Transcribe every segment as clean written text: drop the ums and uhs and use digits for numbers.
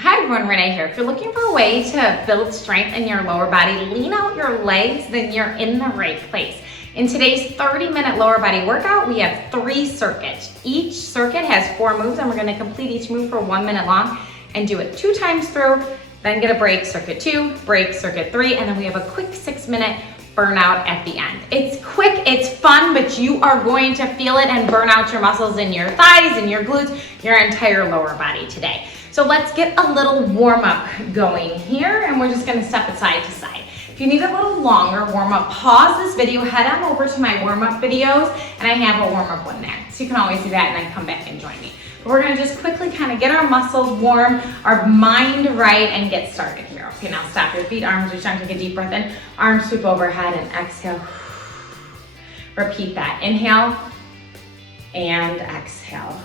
Hi everyone, Renee here. If you're looking for a way to build strength in your lower body, lean out your legs, then you're in the right place. In today's 30-minute lower body workout, we have 3 circuits. Each circuit has 4 moves, and we're gonna complete each move for 1 minute long and do it 2 times through, then get a break, circuit 2, break, circuit 3, and then we have a quick 6-minute burnout at the end. It's quick, it's fun, but you are going to feel it and burn out your muscles in your thighs and your glutes, your entire lower body today. So let's get a little warm up going here, and we're just gonna step it side to side. If you need a little longer warm up, pause this video, head on over to my warm up videos, and I have a warm up one there. So you can always do that and then come back and join me. But we're gonna just quickly kind of get our muscles warm, our mind right, and get started here. Okay, now stop your feet, arms reach down, take a deep breath in, arms sweep overhead and exhale. Repeat that, inhale and exhale.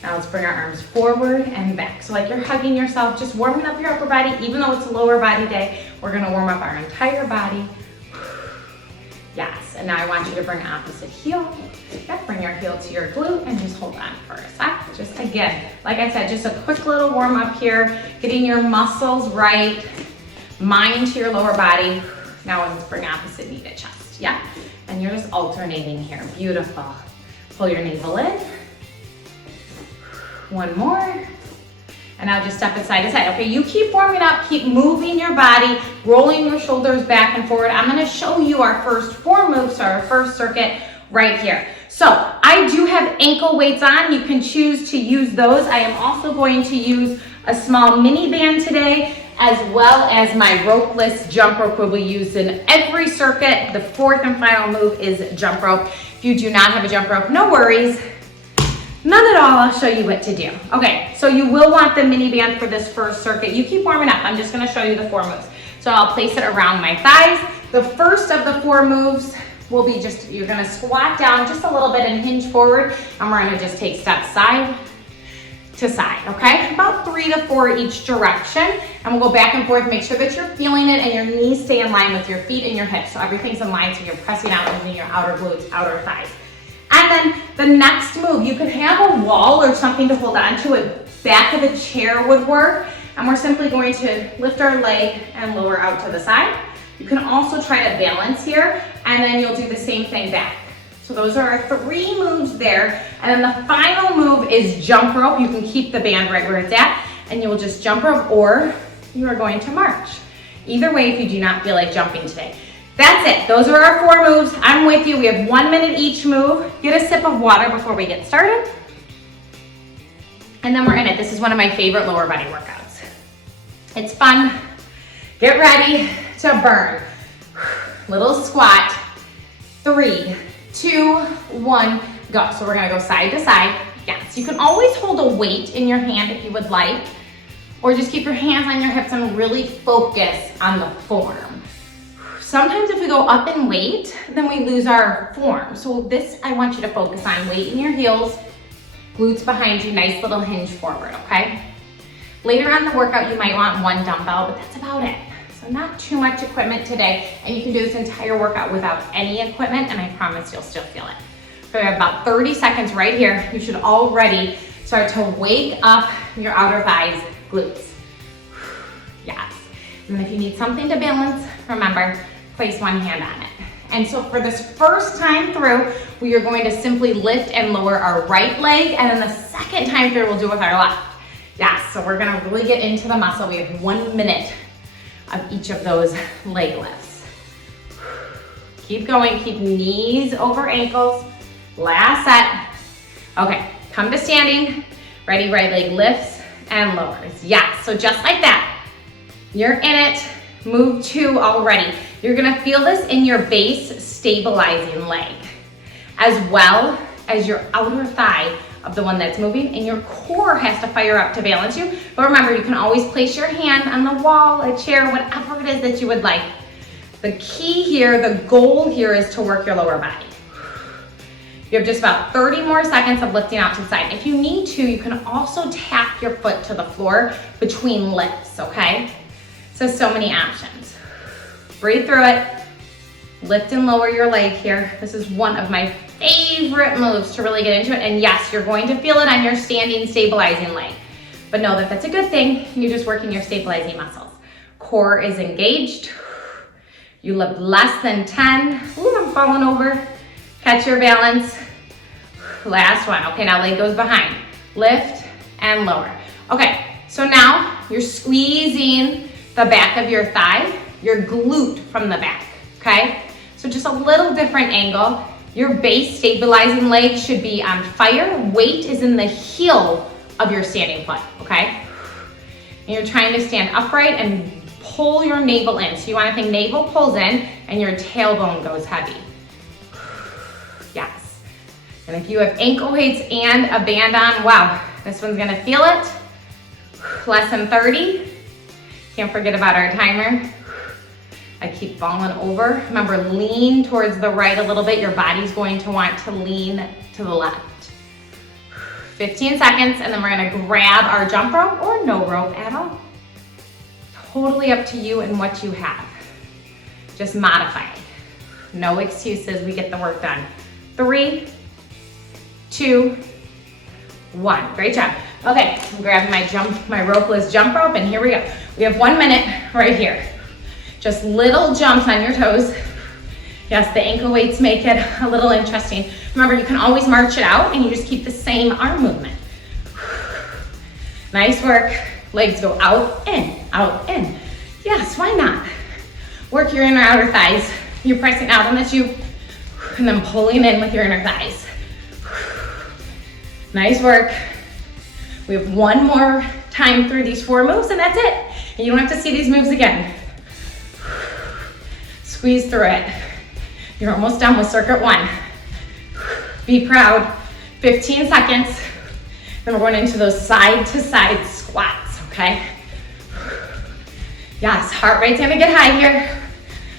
Now let's bring our arms forward and back. So like you're hugging yourself, just warming up your upper body. Even though it's a lower body day, we're gonna warm up our entire body. Yes, and now I want you to bring opposite heel. Yep, bring your heel to your glute and just hold on for a sec. Just again, like I said, just a quick little warm up here, getting your muscles right, mind to your lower body. Now let's bring opposite knee to chest, yeah? And you're just alternating here, beautiful. Pull your navel in. One more, and now just step it side to side. Okay, you keep warming up, keep moving your body, rolling your shoulders back and forward. I'm gonna show you our first 4 moves, so our first circuit right here. So I do have ankle weights on. You can choose to use those. I am also going to use a small mini band today, as well as my ropeless jump rope will be used in every circuit. The 4th and final move is jump rope. If you do not have a jump rope, no worries. None at all, I'll show you what to do. Okay, so you will want the mini band for this first circuit. You keep warming up. I'm just gonna show you the 4 moves. So I'll place it around my thighs. The first of the 4 moves will be just, you're gonna squat down just a little bit and hinge forward, and we're gonna just take steps side to side, okay? About 3 to 4 each direction, and we'll go back and forth. Make sure that you're feeling it and your knees stay in line with your feet and your hips, so everything's in line, so you're pressing out moving your outer glutes, outer thighs. And then the next move, you could have a wall or something to hold on to. A back of a chair would work. And we're simply going to lift our leg and lower out to the side. You can also try to balance here, and then you'll do the same thing back. So those are our 3 moves there. And then the final move is jump rope. You can keep the band right where it's at, and you will just jump rope, or you are going to march. Either way, if you do not feel like jumping today. That's it. Those are our 4 moves. I'm with you. We have 1 minute each move. Get a sip of water before we get started. And then we're in it. This is one of my favorite lower body workouts. It's fun. Get ready to burn. Little squat. 3, 2, 1, go. So we're gonna go side to side. Yes, you can always hold a weight in your hand if you would like, or just keep your hands on your hips and really focus on the form. Sometimes if we go up in weight, then we lose our form. So this, I want you to focus on weight in your heels, glutes behind you, nice little hinge forward, okay? Later on in the workout, you might want 1 dumbbell, but that's about it. So not too much equipment today, and you can do this entire workout without any equipment, and I promise you'll still feel it. So we have about 30 seconds right here. You should already start to wake up your outer thighs, glutes. Yes. And if you need something to balance, remember, place 1 hand on it. And so for this first time through, we are going to simply lift and lower our right leg, and then the second time through, we'll do with our left. Yes, so we're gonna really get into the muscle. We have 1 minute of each of those leg lifts. Keep going, keep knees over ankles. Last set. Okay, come to standing. Ready, right leg lifts and lowers. Yes, so just like that. You're in it. Move 2 already. You're gonna feel this in your base stabilizing leg, as well as your outer thigh of the one that's moving, and your core has to fire up to balance you. But remember, you can always place your hand on the wall, a chair, whatever it is that you would like. The key here, the goal here is to work your lower body. You have just about 30 more seconds of lifting out to the side. If you need to, you can also tap your foot to the floor between lifts, okay? So many options. Breathe through it. Lift and lower your leg here. This is one of my favorite moves to really get into it. And yes, you're going to feel it on your standing stabilizing leg. but know that that's a good thing. You're just working your stabilizing muscles. Core is engaged. You lift less than 10. Ooh, I'm falling over. Catch your balance. Last one. Okay, now leg goes behind. Lift and lower. Okay, so now you're squeezing the back of your thigh, your glute from the back, okay? So just a little different angle. Your base stabilizing leg should be on fire. Weight is in the heel of your standing foot, okay? And you're trying to stand upright and pull your navel in. So you want to think navel pulls in and your tailbone goes heavy. Yes. And if you have ankle weights and a band on, wow, this one's gonna feel it. Less than 30. Can't forget about our timer. I keep falling over. Remember, lean towards the right a little bit. Your body's going to want to lean to the left. 15 seconds, and then we're gonna grab our jump rope or no rope at all. Totally up to you and what you have. Just modify it. No excuses, we get the work done. 3, 2, 1. Great job. Okay, I'm grabbing my ropeless jump rope, and here we go. We have 1 minute right here. Just little jumps on your toes. Yes, the ankle weights make it a little interesting. Remember, you can always march it out and you just keep the same arm movement. Nice work. Legs go out, in, out, in. Yes, why not? Work your inner outer thighs. You're pressing out on the tube and then pulling in with your inner thighs. Nice work. We have one more time through these 4 moves and that's it. And you don't have to see these moves again. Squeeze through it. You're almost done with circuit 1. Be proud. 15 seconds. Then we're going into those side to side squats, okay? Yes, heart rate's gonna get high here.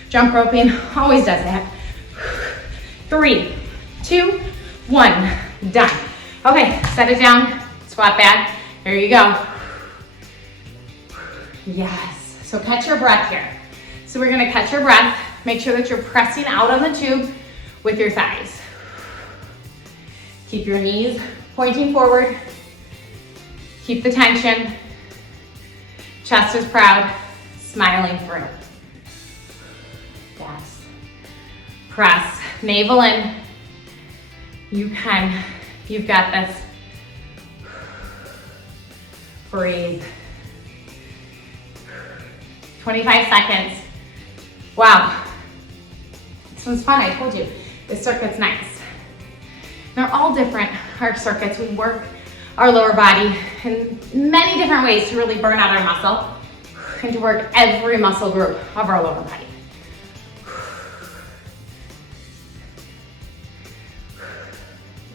Jump roping always does that. 3, 2, 1, done. Okay, set it down, squat back. Here you go. Yes, so catch your breath here. So we're gonna catch your breath. Make sure that you're pressing out on the tube with your thighs. Keep your knees pointing forward. Keep the tension. Chest is proud, smiling through. Yes. Press, navel in. You can, you've got this. Breathe. 25 seconds. Wow. This one's fun, I told you. This circuit's nice. They're all different, our circuits. We work our lower body in many different ways to really burn out our muscle and to work every muscle group of our lower body.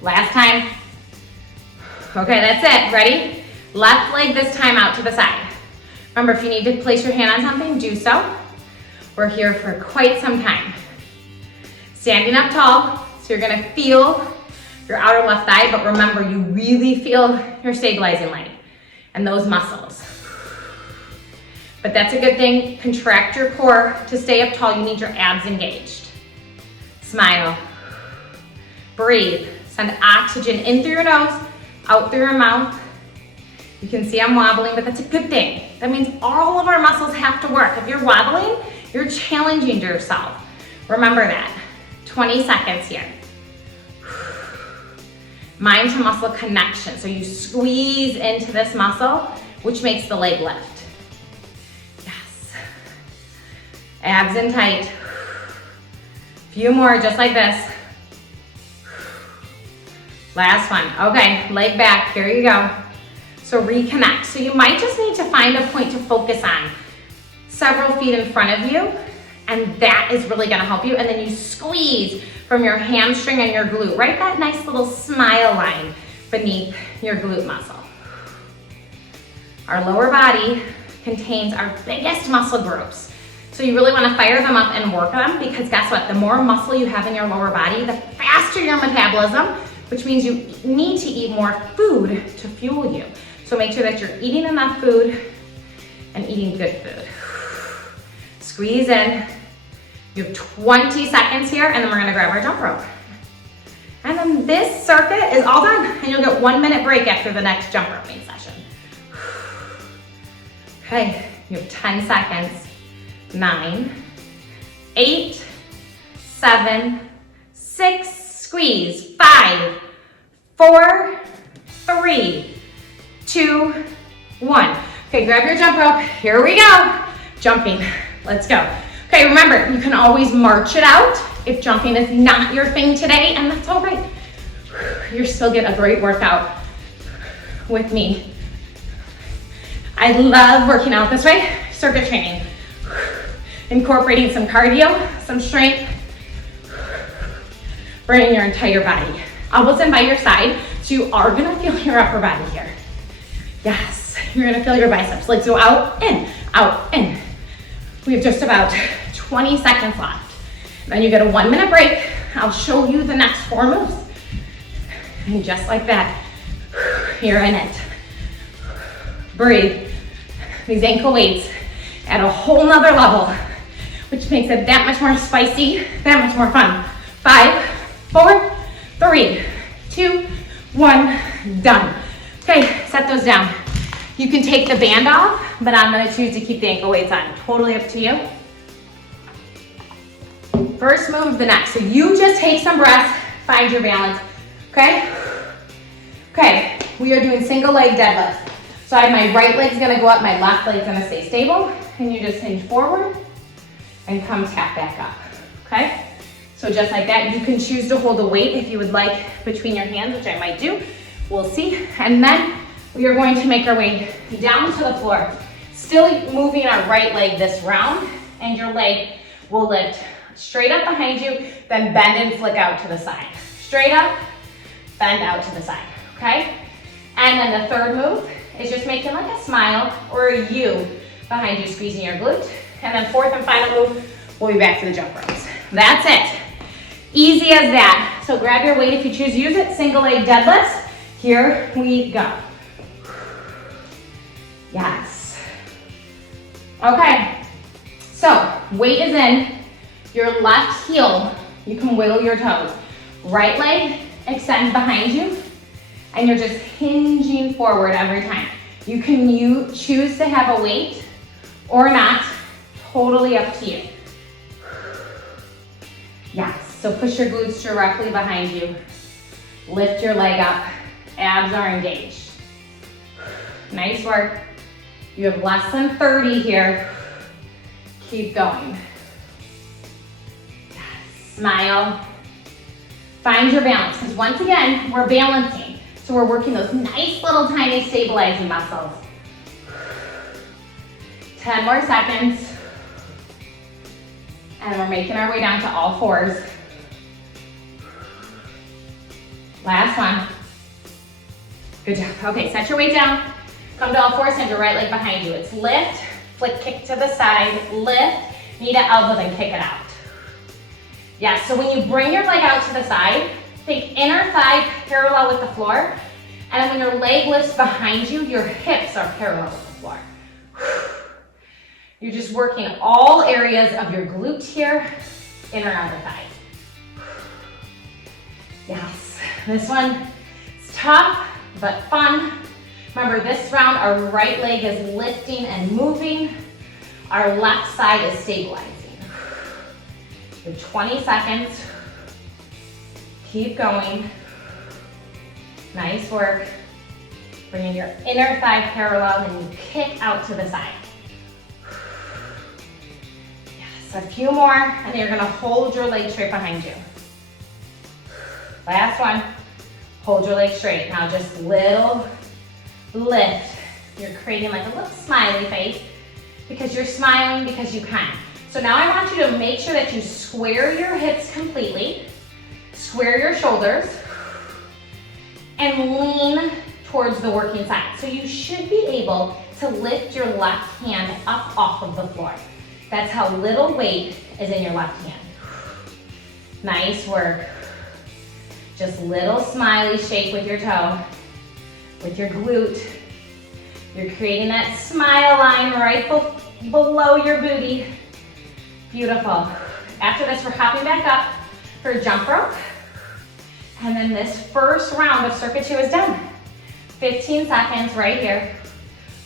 Last time. Okay, that's it. Ready? Left leg this time out to the side. Remember, if you need to place your hand on something, do so. We're here for quite some time. Standing up tall, so you're gonna feel your outer left thigh, but remember, you really feel your stabilizing leg and those muscles. But that's a good thing. Contract your core to stay up tall. You need your abs engaged. Smile. Breathe. Send oxygen in through your nose, out through your mouth. You can see I'm wobbling, but that's a good thing. That means all of our muscles have to work. If you're wobbling, you're challenging yourself. Remember that. 20 seconds here. Mind to muscle connection. So you squeeze into this muscle, which makes the leg lift. Yes. Abs in tight. Few more, just like this. Last one. Okay, leg back. Here you go. So reconnect. So you might just need to find a point to focus on. Several feet in front of you, and that is really gonna help you. And then you squeeze from your hamstring and your glute, right? That nice little smile line beneath your glute muscle. Our lower body contains our biggest muscle groups. So you really wanna fire them up and work them, because guess what? The more muscle you have in your lower body, the faster your metabolism, which means you need to eat more food to fuel you. So make sure that you're eating enough food and eating good food. Squeeze in. You have 20 seconds here, and then we're gonna grab our jump rope. And then this circuit is all done, and you'll get 1 minute break after the next jump roping session. Okay, you have 10 seconds. 9, 8, 7, 6, squeeze. 5, 4, 3, 2, 1. Okay, grab your jump rope. Here we go. Jumping. Let's go. Okay, remember, you can always march it out if jumping is not your thing today, and that's all right. You'll still get a great workout with me. I love working out this way. Circuit training. Incorporating some cardio, some strength. Bringing your entire body. Elbows in by your side, so you are gonna feel your upper body here. Yes, you're gonna feel your biceps. Legs go out, in, out, in. We have just about 20 seconds left. Then you get a 1-minute break. I'll show you the next 4 moves. And just like that, you're in it. Breathe. These ankle weights at a whole nother level, which makes it that much more spicy, that much more fun. 5, 4, 3, 2, 1, done. Okay, set those down. You can take the band off, but I'm gonna choose to keep the ankle weights on. Totally up to you. First move, the next. So you just take some breaths, find your balance, okay? Okay, we are doing single leg deadlifts. So I have my right leg's gonna go up, my left leg's gonna stay stable, and you just hinge forward and come tap back up, okay? So just like that, you can choose to hold the weight if you would like between your hands, which I might do. We'll see. And then we are going to make our way down to the floor. Still moving our right leg this round, and your leg will lift straight up behind you, then bend and flick out to the side. Straight up, bend out to the side, okay? And then the third move is just making like a smile or a U behind you, squeezing your glute. And then fourth and final move, we'll be back to the jump ropes. That's it. Easy as that. So grab your weight if you choose to use it. Single leg deadlifts. Here we go. Yes. Okay. So weight is in. Your left heel, you can wiggle your toes. Right leg extends behind you, and you're just hinging forward every time. You can choose to have a weight or not, totally up to you. Yes, so push your glutes directly behind you. Lift your leg up, abs are engaged. Nice work. You have less than 30 here. Keep going. Yes. Smile. Find your balance, because once again, we're balancing. So we're working those nice little tiny stabilizing muscles. 10 more seconds. And we're making our way down to all fours. Last one. Good job. Okay, set your weight down. Come to all fours, send your right leg behind you. It's lift, flick, kick to the side, lift, knee to elbow, then kick it out. Yeah, so when you bring your leg out to the side, think inner thigh parallel with the floor. And then when your leg lifts behind you, your hips are parallel with the floor. You're just working all areas of your glute here, inner and outer thigh. Yes, this one is tough, but fun. Remember, this round, our right leg is lifting and moving. Our left side is stabilizing. For 20 seconds. Keep going. Nice work. Bringing your inner thigh parallel, and you kick out to the side. Yes, a few more, and then you're gonna hold your leg straight behind you. Last one. Hold your leg straight. Now just little lift. You're creating like a little smiley face because you're smiling because you can. So now I want you to make sure that you square your hips completely, square your shoulders, and lean towards the working side. So you should be able to lift your left hand up off of the floor. That's how little weight is in your left hand. Nice work. Just little smiley shake with your toe, with your glute. You're creating that smile line right below your booty. Beautiful. After this, we're hopping back up for a jump rope. And then this first round of circuit 2 is done. 15 seconds right here.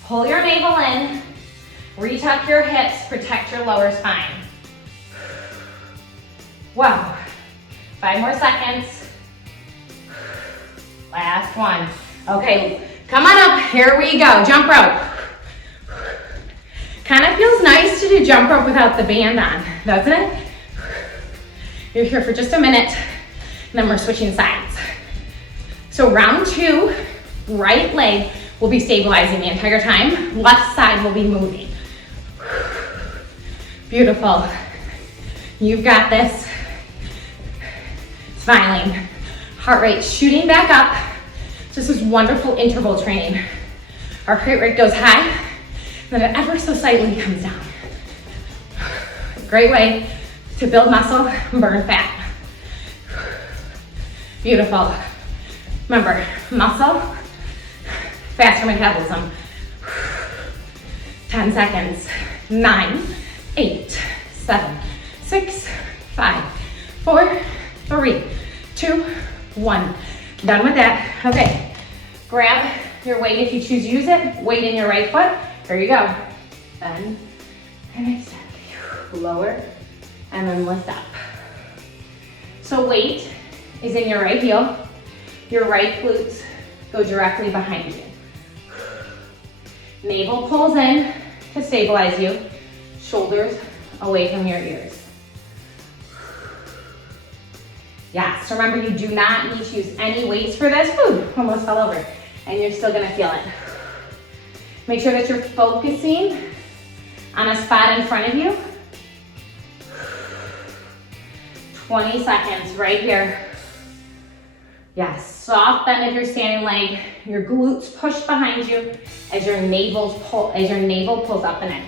Pull your navel in, Retuck your hips, protect your lower spine. Wow. 5 more seconds. Last one. Okay, come on up, here we go, jump rope. Kind of feels nice to do jump rope without the band on, doesn't it? You're here for just a minute, and then we're switching sides. So round 2, right leg will be stabilizing the entire time, left side will be moving. Beautiful. You've got this. Smiling. Heart rate shooting back up. This is wonderful interval training. Our heart rate goes high, then it ever so slightly comes down. Great way to build muscle and burn fat. Beautiful. Remember, muscle, faster metabolism. 10 seconds. 9, 8, 7, 6, 5, 4, 3, 2, 1. Done with that. Okay, grab your weight if you choose to use it. Weight in your right foot. Here you go. Bend and extend. Lower and then lift up. So weight is in your right heel. Your right glutes go directly behind you. Navel pulls in to stabilize you. Shoulders away from your ears. Yes, remember you do not need to use any weights for this. Whew, almost fell over. And you're still gonna feel it. Make sure that you're focusing on a spot in front of you. 20 seconds right here. Yes, soft bend of your standing leg. Your glutes push behind you as your navel pulls up and in.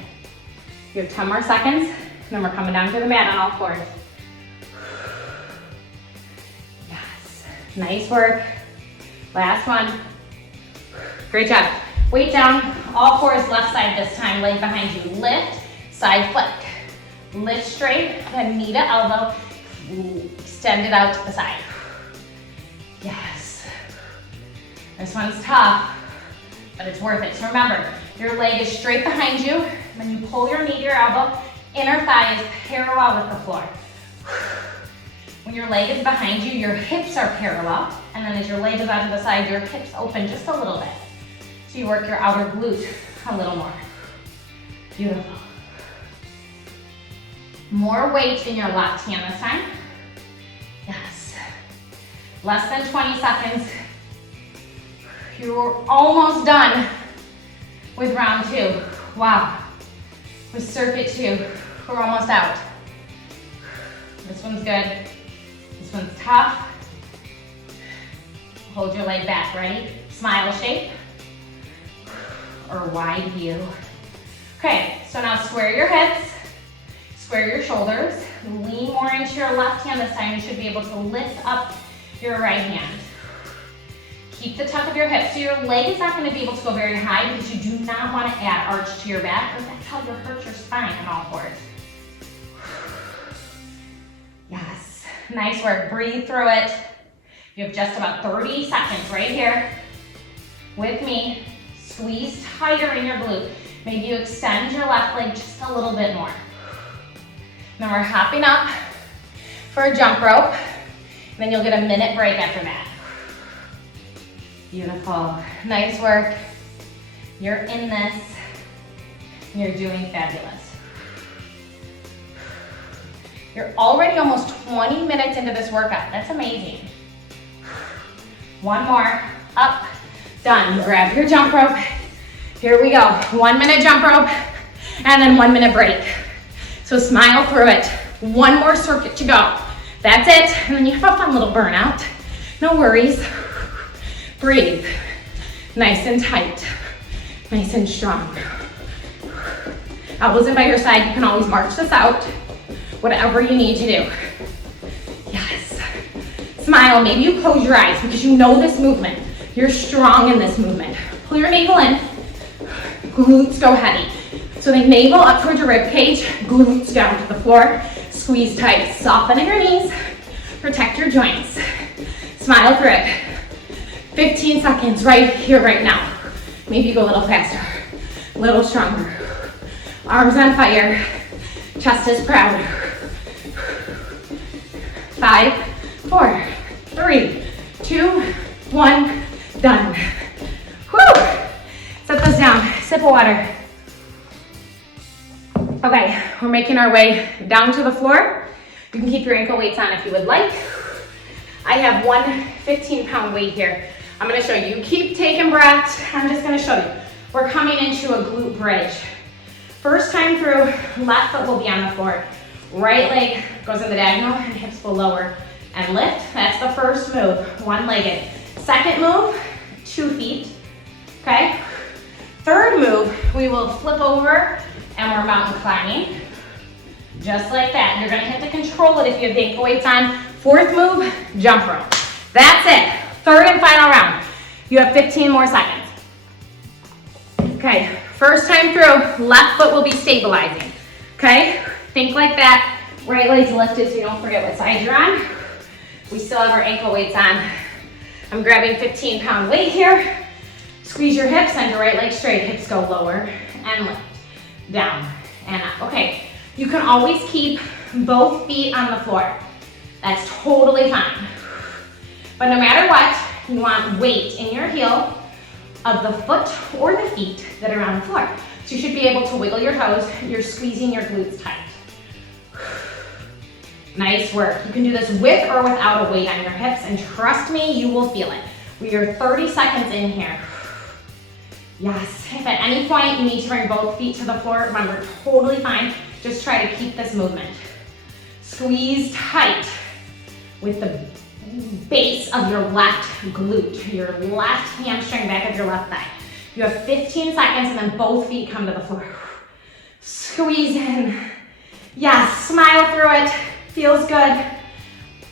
You have 10 more seconds, and then we're coming down to the mat on all fours. Yes, nice work. Last one. Great job. Weight down, all fours left side this time, leg behind you. Lift, side flick. Lift straight, then knee to elbow. Extend it out to the side. Yes. This one's tough, but it's worth it. So remember, your leg is straight behind you, and then you pull your knee to your elbow, inner thigh is parallel with the floor. When your leg is behind you, your hips are parallel, and then as your leg is out to the side, your hips open just a little bit. So you work your outer glute a little more. Beautiful. More weight in your left hand this time. Yes. Less than 20 seconds. You're almost done with round 2. Wow. With circuit 2, we're almost out. This one's good. This one's tough. Hold your leg back, ready? Smile shape or wide view. Okay, so now square your hips, square your shoulders, lean more into your left hand this time. You should be able to lift up your right hand. Keep the tuck of your hips. So your leg is not going to be able to go very high because you do not want to add arch to your back, or that's how you'll hurt your spine on all fours. Yes, nice work. Breathe through it. You have just about 30 seconds right here with me. Squeeze tighter in your glute. Maybe you extend your left leg just a little bit more. Now we're hopping up for a jump rope, and then you'll get a minute break after that. Beautiful. Nice work. You're in this. You're doing fabulous. You're already almost 20 minutes into this workout. That's amazing. One more. Up. Done. Grab your jump rope. Here we go. 1 minute jump rope, and then 1 minute break. So smile through it. One more circuit to go. That's it. And then you have a fun little burnout. No worries. Breathe. Nice and tight. Nice and strong. Elbows in by your side. You can always march this out. Whatever you need to do. Yes. Smile. Maybe you close your eyes because you know this movement. You're strong in this movement. Pull your navel in. Glutes go heavy. So the navel up towards your rib cage, glutes down to the floor. Squeeze tight. Soften in your knees. Protect your joints. Smile through it. 15 seconds right here, right now. Maybe you go a little faster, a little stronger. Arms on fire. Chest is proud. 5, 4, 3, 2, 1, done. Whew. Set those down, sip of water. Okay, we're making our way down to the floor. You can keep your ankle weights on if you would like. I have one 15-pound weight here. I'm gonna show you. Keep taking breaths. I'm just gonna show you. We're coming into a glute bridge. First time through, left foot will be on the floor. Right leg goes in the diagonal and hips will lower and lift. That's the first move, one-legged. Second move, 2 feet, okay? Third move, we will flip over and we're mountain climbing. Just like that. You're gonna have to control it if you have the ankle weights on. Fourth move, jump rope. That's it. Third and final round. You have 15 more seconds. Okay, first time through, left foot will be stabilizing. Okay, think like that. Right leg's lifted so you don't forget what side you're on. We still have our ankle weights on. I'm grabbing 15-pound weight here. Squeeze your hips, send your right leg straight. Hips go lower and lift, down and up. Okay, you can always keep both feet on the floor. That's totally fine. But no matter what, you want weight in your heel of the foot or the feet that are on the floor. So you should be able to wiggle your toes. You're squeezing your glutes tight. Nice work. You can do this with or without a weight on your hips, and trust me, you will feel it. We are 30 seconds in here. Yes, if at any point you need to bring both feet to the floor, remember, totally fine. Just try to keep this movement. Squeeze tight with the base of your left glute, your left hamstring, back of your left thigh. You have 15 seconds and then both feet come to the floor. Squeeze in. Yes, smile through it. Feels good.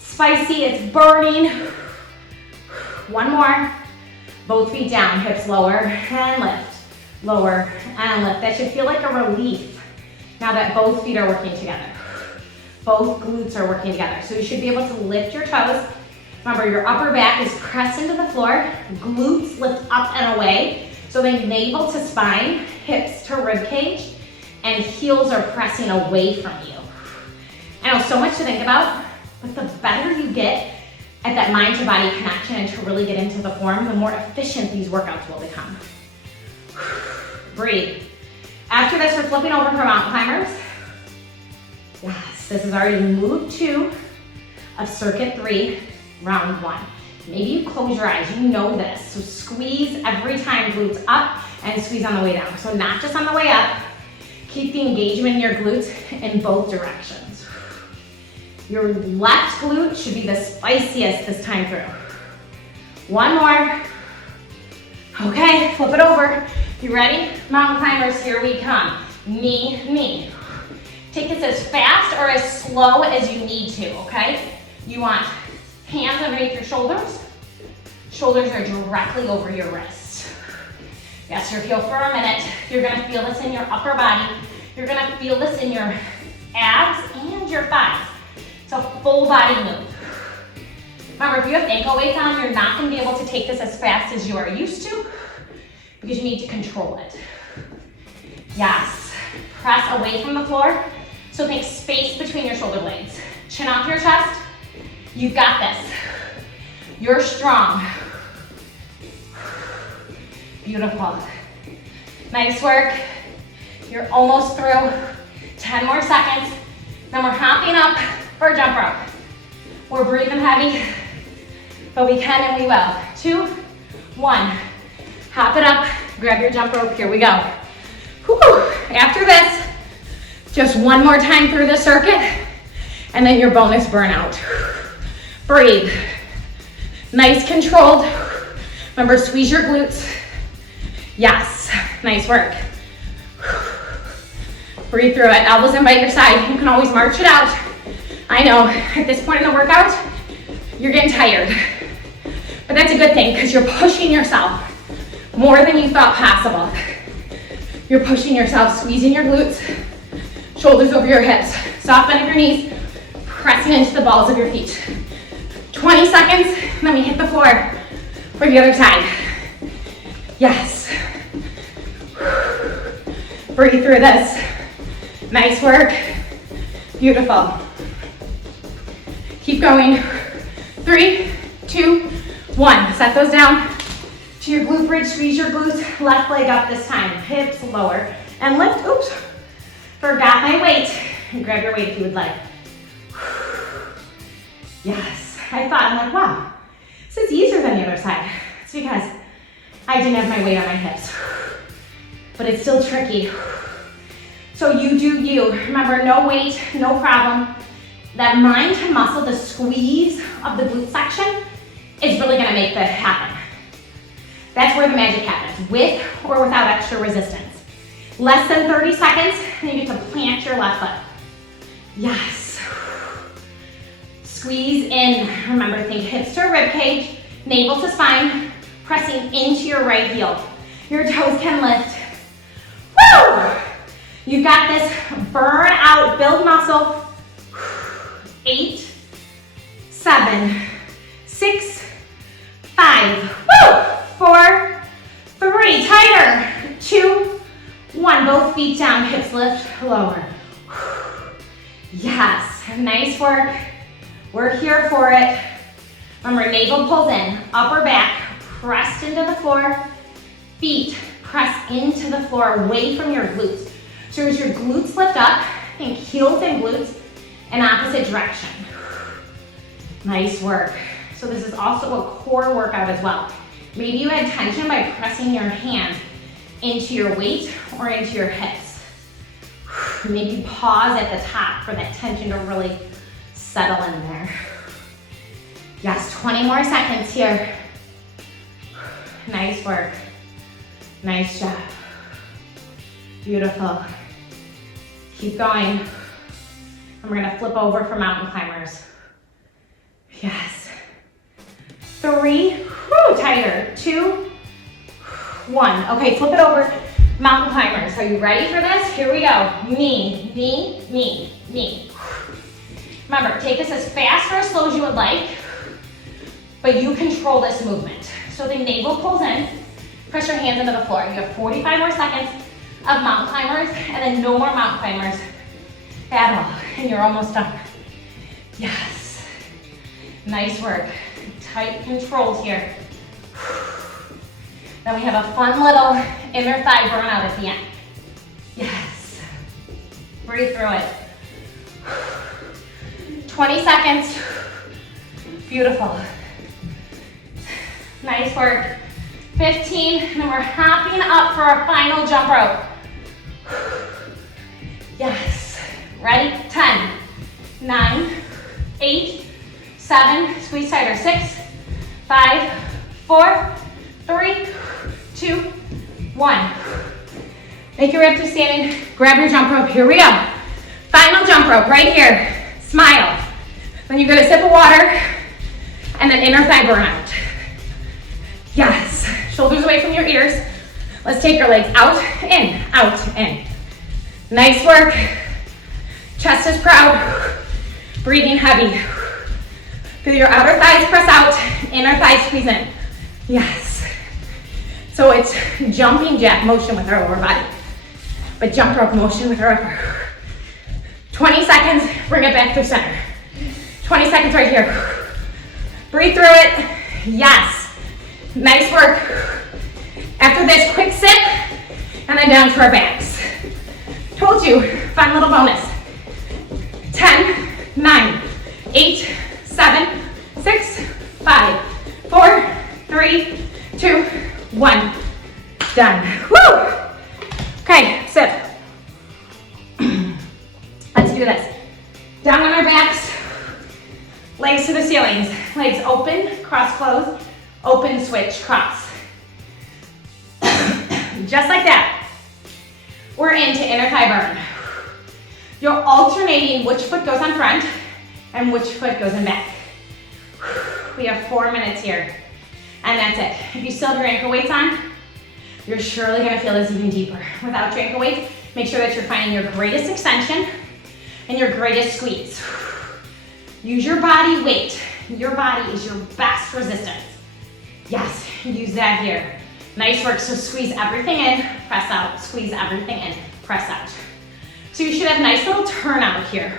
Spicy, it's burning. One more. Both feet down, hips lower and lift. Lower and lift. That should feel like a relief now that both feet are working together. Both glutes are working together. So you should be able to lift your toes. Remember, your upper back is pressed into the floor. Glutes lift up and away. So they navel to spine, hips to rib cage, and heels are pressing away from you. I know, so much to think about, but the better you get at that mind to body connection and to really get into the form, the more efficient these workouts will become. Breathe. After this, we're flipping over for mountain climbers. Yes, this is already move 2 of circuit 3, round 1. Maybe you close your eyes, you know this. So squeeze every time, glutes up and squeeze on the way down. So not just on the way up, keep the engagement in your glutes in both directions. Your left glute should be the spiciest this time through. One more. Okay, flip it over. You ready? Mountain climbers, here we come. Knee, knee. Take this as fast or as slow as you need to, okay? You want hands underneath your shoulders. Shoulders are directly over your wrists. Yes, you're here for a minute. You're gonna feel this in your upper body. You're gonna feel this in your abs and your thighs. It's a full body move. Remember, if you have ankle weights on, you're not gonna be able to take this as fast as you are used to because you need to control it. Yes, press away from the floor. So make space between your shoulder blades. Chin off your chest. You've got this. You're strong. Beautiful. Nice work. You're almost through. 10 more seconds. Then we're hopping up for a jump rope. We're breathing heavy, but we can and we will. 2, 1. Hop it up, grab your jump rope, here we go. Whew. After this, just one more time through the circuit, and then your bonus burnout. Breathe. Nice, controlled. Remember, squeeze your glutes. Yes, nice work. Breathe through it, elbows in by your side. You can always march it out. I know, at this point in the workout, you're getting tired. But that's a good thing, because you're pushing yourself more than you thought possible. You're pushing yourself, squeezing your glutes, shoulders over your hips, soft bend of your knees, pressing into the balls of your feet. 20 seconds, and then we hit the floor for the other side. Yes. Breathe through this. Nice work. Beautiful. Keep going. 3, 2, 1. Set those down to your glute bridge. Squeeze your glutes. Left leg up this time. Hips lower. And lift. Oops. Forgot my weight. Grab your weight if you would like. Yes. I thought, I'm like, wow, this is easier than the other side. It's because I didn't have my weight on my hips. But it's still tricky. So you do you. Remember, no weight, no problem. That mind to muscle, the squeeze of the glute section is really gonna make that happen. That's where the magic happens, with or without extra resistance. Less than 30 seconds, and you get to plant your left foot. Yes. Squeeze in. Remember, think hips to rib cage, navel to spine, pressing into your right heel. Your toes can lift. Woo! You got this. Burn out, build muscle. 8, 7, 6, 5, woo! 4, 3, tighter. 2, 1, both feet down, hips lift, lower. Yes, nice work. We're here for it. Remember, navel pulls in, upper back pressed into the floor, feet press into the floor, away from your glutes. So as your glutes lift up, think heels and glutes in opposite direction. Nice work. So this is also a core workout as well. Maybe you had tension by pressing your hands into your weight or into your hips. Maybe pause at the top for that tension to really settle in there. Yes, 20 more seconds here. Nice work. Nice job. Beautiful. Keep going. And we're gonna flip over for mountain climbers. Yes. 3, whoo, tighter. 2, 1. Okay, flip it over. Mountain climbers. Are you ready for this? Here we go. Knee, knee, knee, knee. Remember, take this as fast or as slow as you would like, but you control this movement. So the navel pulls in, press your hands into the floor. You have 45 more seconds of mountain climbers, and then no more mountain climbers at all, and you're almost done. Yes. Nice work. Tight controls here. Then we have a fun little inner thigh burnout at the end. Yes. Breathe through it. 20 seconds. Beautiful. Nice work. 15, and then we're hopping up for our final jump rope. Yes. Ready? 10, 9, 8, 7, squeeze tighter. 6, 5, 4, 3, 2, 1. Make your way up to standing. Grab your jump rope. Here we go. Final jump rope right here. Smile. Then you get a sip of water and then inner thigh burnout. Yes. Shoulders away from your ears. Let's take your legs out, in, out, in. Nice work. Chest is proud. Breathing heavy. Feel your outer thighs press out, inner thighs squeeze in. Yes. So it's jumping jack motion with our lower body, but jump rope motion with our upper. 20 seconds, bring it back through center. 20 seconds right here. Breathe through it. Yes. Nice work. After this, quick sip, and then down to our backs. Told you, fun little bonus. 10, 9, 8, 7, 6, 5, 4, 3, 2, 1. Done. Woo! Okay, sip. Let's do this. Down on our backs, legs to the ceilings. Legs open, cross close, open, switch, cross. Just like that. We're into inner thigh burn. You're alternating which foot goes on front and which foot goes in back. We have 4 minutes here, and that's it. If you still have your ankle weights on, you're surely gonna feel this even deeper. Without your ankle weights, make sure that you're finding your greatest extension and your greatest squeeze. Use your body weight. Your body is your best resistance. Yes, use that here. Nice work, so squeeze everything in, press out, squeeze everything in, press out. So you should have a nice little turnout here.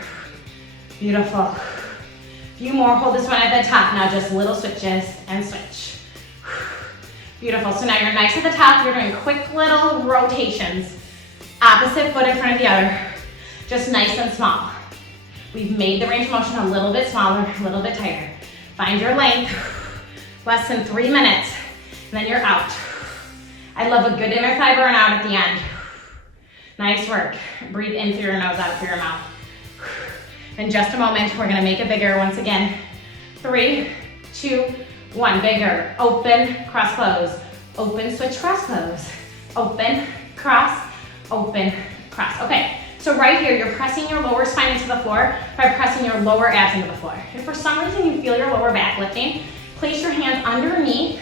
Beautiful. A few more, hold this one at the top. Now just little switches and switch. Beautiful, so now you're nice at the top. You're doing quick little rotations. Opposite foot in front of the other. Just nice and small. We've made the range of motion a little bit smaller, a little bit tighter. Find your length. Less than 3 minutes, and then you're out. I love a good inner thigh burnout at the end. Nice work. Breathe in through your nose, out through your mouth. In just a moment, we're gonna make it bigger once again. 3, 2, 1. Bigger. Open, cross, close. Open, switch, cross, close. Open, cross, open, cross. Okay, so right here, you're pressing your lower spine into the floor by pressing your lower abs into the floor. If for some reason you feel your lower back lifting, place your hands underneath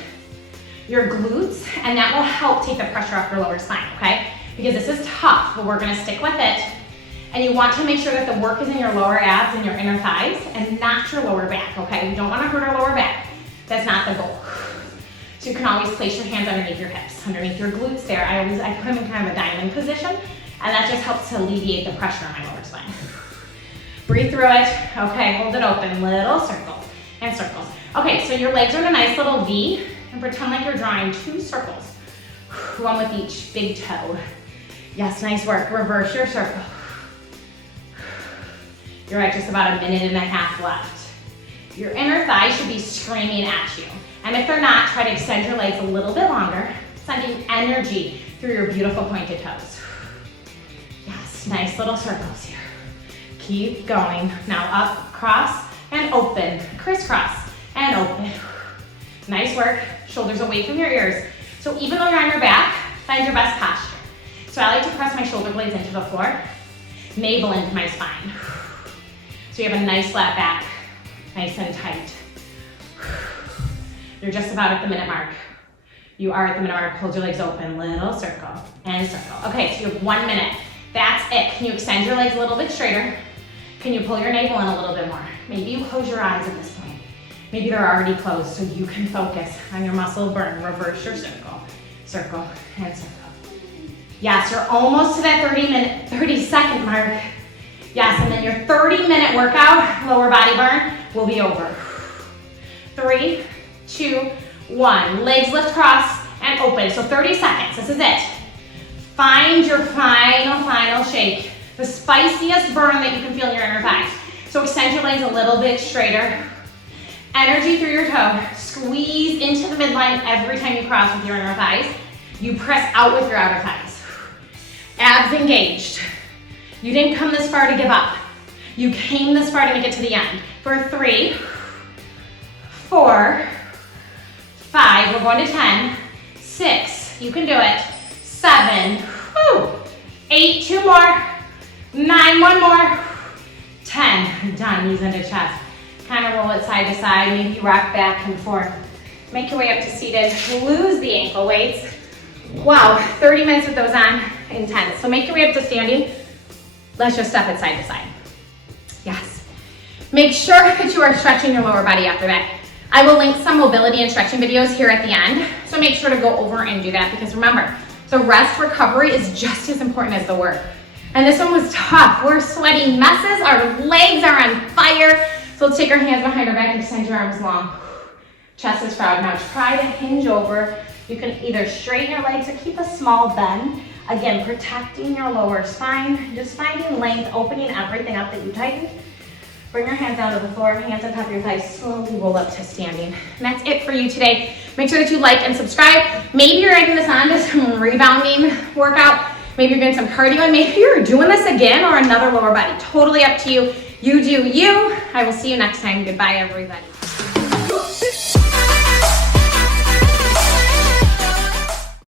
your glutes, and that will help take the pressure off your lower spine, okay? Because this is tough, but we're gonna stick with it. And you want to make sure that the work is in your lower abs and your inner thighs and not your lower back, okay? You don't wanna hurt our lower back. That's not the goal. So you can always place your hands underneath your hips, underneath your glutes there. I put them in kind of a diamond position, and that just helps to alleviate the pressure on my lower spine. Breathe through it. Okay, hold it open, little circles and circles. Okay, so your legs are in a nice little V, and pretend like you're drawing 2 circles, one with each big toe. Yes, nice work. Reverse your circle. You're at just about 1.5 minutes left. Your inner thighs should be screaming at you. And if they're not, try to extend your legs a little bit longer, sending energy through your beautiful pointed toes. Yes, nice little circles here. Keep going. Now up, cross, and open. Crisscross, and open. Nice work. Shoulders away from your ears. So even though you're on your back, find your best posture. So I like to press my shoulder blades into the floor, navel into my spine. So you have a nice flat back, nice and tight. You're just about at the minute mark. You are at the minute mark. Hold your legs open, little circle and circle. Okay, so you have 1 minute. That's it. Can you extend your legs a little bit straighter? Can you pull your navel in a little bit more? Maybe you close your eyes at this point. Maybe they're already closed, so you can focus on your muscle burn. Reverse your circle, circle, and circle. Yes, you're almost to that 30-second mark. Yes, and then your 30-minute workout, lower body burn, will be over. 3, 2, 1. Legs lift, cross, and open. So 30 seconds, this is it. Find your final shake. The spiciest burn that you can feel in your inner thighs. So extend your legs a little bit straighter. Energy through your toe. Squeeze into the midline every time you cross with your inner thighs. You press out with your outer thighs. Abs engaged. You didn't come this far to give up. You came this far to make it to the end. For 3, 4, 5, we're going to 10, 6, you can do it, 7, 8, 2 more, 9, 1 more, 10, done, knees into chest. Kind of roll it side to side, maybe rock back and forth. Make your way up to seated, lose the ankle weights. Wow, 30 minutes with those on, intense. So make your way up to standing. Let's just step it side to side. Yes. Make sure that you are stretching your lower body after that. I will link some mobility and stretching videos here at the end, so make sure to go over and do that, because remember, the rest recovery is just as important as the work. And this one was tough. We're sweating messes, our legs are on fire. So let's take our hands behind our back and extend your arms long. Chest is proud. Now try to hinge over. You can either straighten your legs or keep a small bend. Again, protecting your lower spine, just finding length, opening everything up that you tightened. Bring your hands down to the floor, hands on top of your thighs, slowly roll up to standing. And that's it for you today. Make sure that you like and subscribe. Maybe you're adding this on to some rebounding workout. Maybe you're doing some cardio, and maybe you're doing this again or another lower body. Totally up to you. You do you. I will see you next time. Goodbye, everybody.